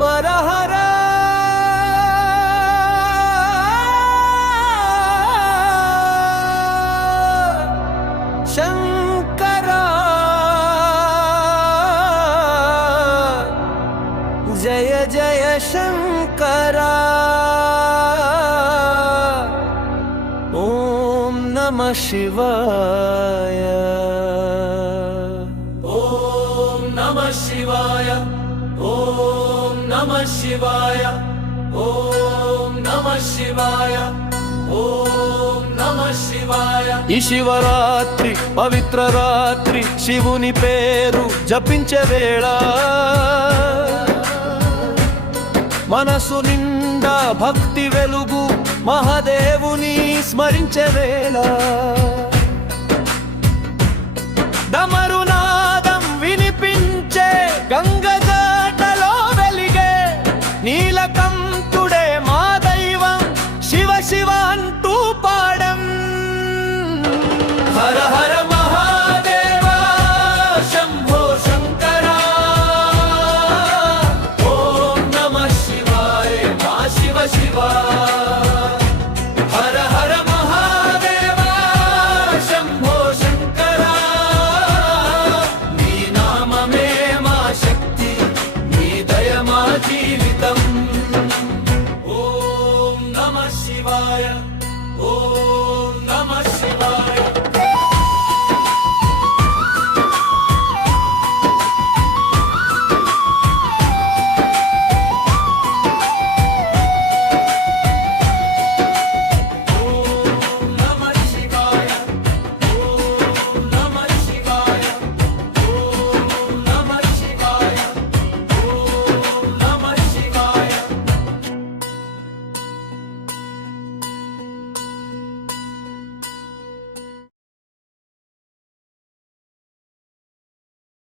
మరహర శంకర జయ జయ శంకర ఓం నమః శివాయ ఓం నమః శివాయ ఓం నమః శివాయ ఓం నమః శివాయ ఓం నమః శివాయ ఈ శివరాత్రి పవిత్ర రాత్రి శివుని పేరు జపించే వేళ మనసు నిండా భక్తి వెలుగు మహాదేవుని స్మరించే వేళ డమరునాదం వినిపించే గంగజాటలో వెలిగే నీలకంఠుడే మా దైవం శివ శివ అంటూ